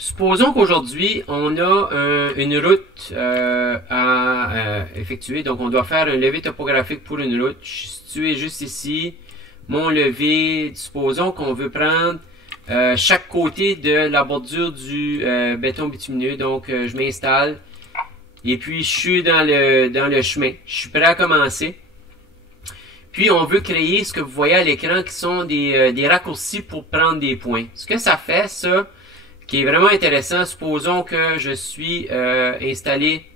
Supposons qu'aujourd'hui, on a une route à effectuer. Donc, on doit faire un levé topographique pour une route. Je suis situé juste ici. Mon levé, supposons qu'on veut prendre chaque côté de la bordure du béton bitumineux. Donc, je m'installe. Et puis, je suis dans le chemin. Je suis prêt à commencer. Puis, on veut créer ce que vous voyez à l'écran qui sont des raccourcis pour prendre des points. Ce que ça fait, ça, qui est vraiment intéressant, supposons que je suis installé,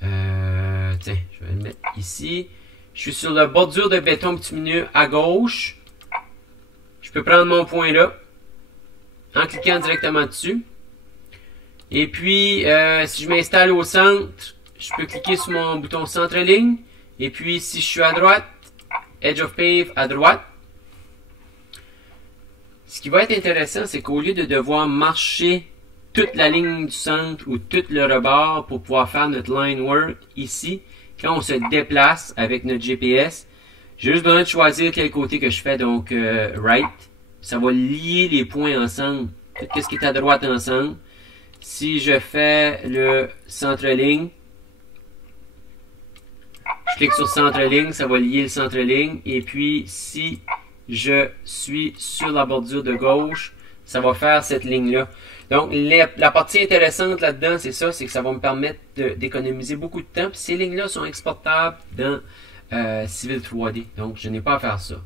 tiens, je vais le mettre ici. Je suis sur la bordure de béton bitumineux à gauche. Je peux prendre mon point là, en cliquant directement dessus. Et puis, si je m'installe au centre, je peux cliquer sur mon bouton centre-ligne. Et puis, si je suis à droite, Edge of Pave à droite. Ce qui va être intéressant, c'est qu'au lieu de devoir marcher toute la ligne du centre ou tout le rebord pour pouvoir faire notre line work ici, quand on se déplace avec notre GPS, j'ai juste besoin de choisir quel côté que je fais, donc right. Ça va lier les points ensemble, tout ce qui est à droite ensemble. Si je fais le centre-ligne, je clique sur centre-ligne, ça va lier le centre-ligne. Et puis, si je suis sur la bordure de gauche, ça va faire cette ligne-là. Donc, la partie intéressante là-dedans, c'est ça, c'est que ça va me permettre d'économiser beaucoup de temps. Puis ces lignes-là sont exportables dans Civil 3D. Donc, je n'ai pas à faire ça.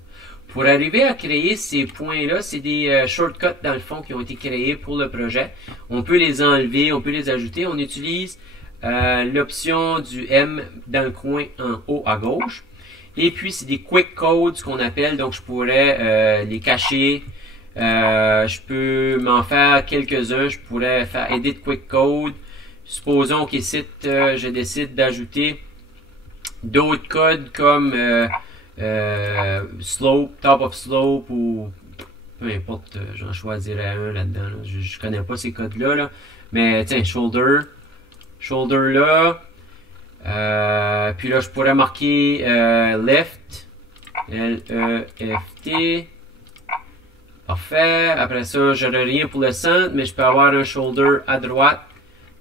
Pour arriver à créer ces points-là, c'est des shortcuts dans le fond qui ont été créés pour le projet. On peut les enlever, on peut les ajouter. On utilise l'option du M dans le coin en haut à gauche. Et puis, c'est des quick codes, ce qu'on appelle. Donc, je pourrais les cacher. Je peux m'en faire quelques-uns. Je pourrais faire Edit Quick Code. Supposons qu'ici, je décide d'ajouter d'autres codes comme Slope, Top of Slope ou peu importe, j'en choisirais un là-dedans. Là. Je connais pas ces codes-là. Là. Mais tiens, Shoulder. Shoulder là. Puis là, je pourrais marquer Left. L-E-F-T. Parfait. Après ça, j'aurai rien pour le centre, mais je peux avoir un shoulder à droite.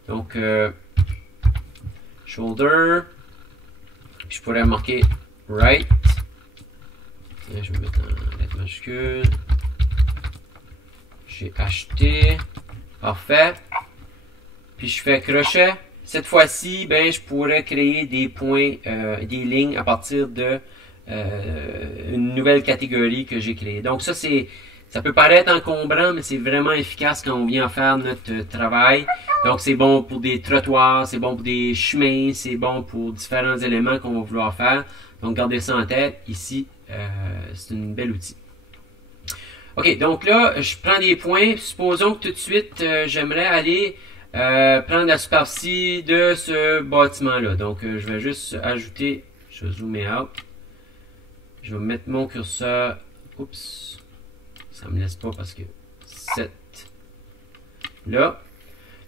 Donc, shoulder. Puis je pourrais marquer right. Et je vais mettre en lettres majuscules. J'ai acheté. Parfait. Puis je fais crochet. Cette fois-ci, ben, je pourrais créer des points, des lignes à partir de une nouvelle catégorie que j'ai créée. Donc ça peut paraître encombrant, mais c'est vraiment efficace quand on vient faire notre travail. Donc c'est bon pour des trottoirs, c'est bon pour des chemins, c'est bon pour différents éléments qu'on va vouloir faire. Donc gardez ça en tête. Ici, c'est un bel outil. Ok, donc là, je prends des points. Supposons que tout de suite, j'aimerais aller prendre la superficie de ce bâtiment-là. Donc, je vais juste ajouter, je vais zoomer out. Je vais mettre mon curseur. Oups, ça me laisse pas parce que 7 là.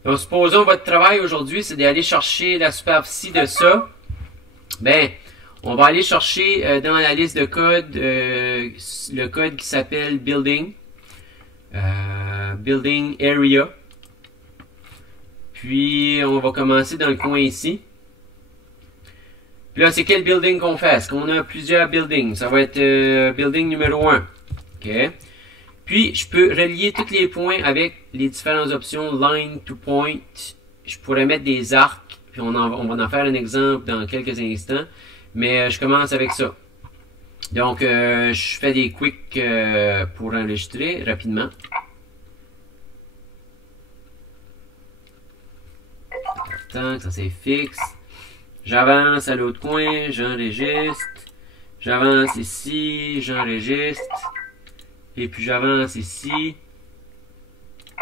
Donc, supposons votre travail aujourd'hui, c'est d'aller chercher la superficie de ça. Ben, on va aller chercher dans la liste de code le code qui s'appelle Building. Building Area. Puis, on va commencer dans le coin ici. Puis là, c'est quel building qu'on fait? Est-ce qu'on a plusieurs buildings? Ça va être building numéro 1. OK. Puis, je peux relier tous les points avec les différentes options Line to Point. Je pourrais mettre des arcs. Puis, on va en faire un exemple dans quelques instants. Mais je commence avec ça. Donc, je fais des quicks pour enregistrer rapidement. Attends que ça c'est fixe. J'avance à l'autre coin, j'enregistre. J'avance ici, j'enregistre. Et puis j'avance ici.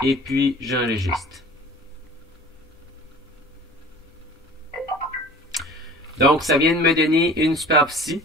Et puis j'enregistre. Donc ça vient de me donner une superficie.